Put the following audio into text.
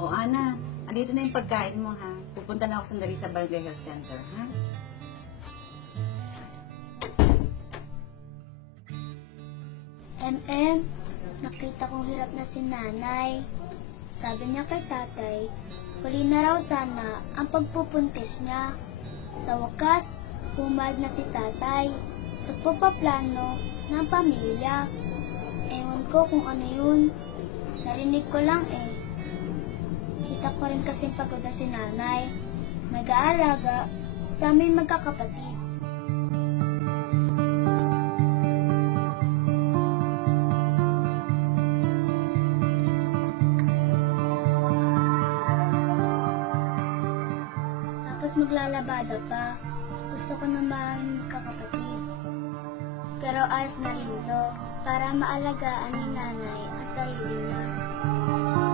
O Ana, andito na yung pagkain mo ha. Pupunta na ako sandali sa Barangay Health Center, ha? Nakita kong hirap na si nanay. Sabi niya kay tatay, huli na raw sana ang pagpupuntis niya. Sa wakas, pumayag na si tatay sa pagpaplano ng pamilya. Ewan ko kung ano yun. Narinig ko lang eh. Kita ko rin kasing pagod na si nanay. Nag-aalaga sa aming magkakapatid. Tapos maglalabada pa. Gusto ko naman magkakapatid. Pero ayos na rin to para maalagaan ni nanay ang sarili niya.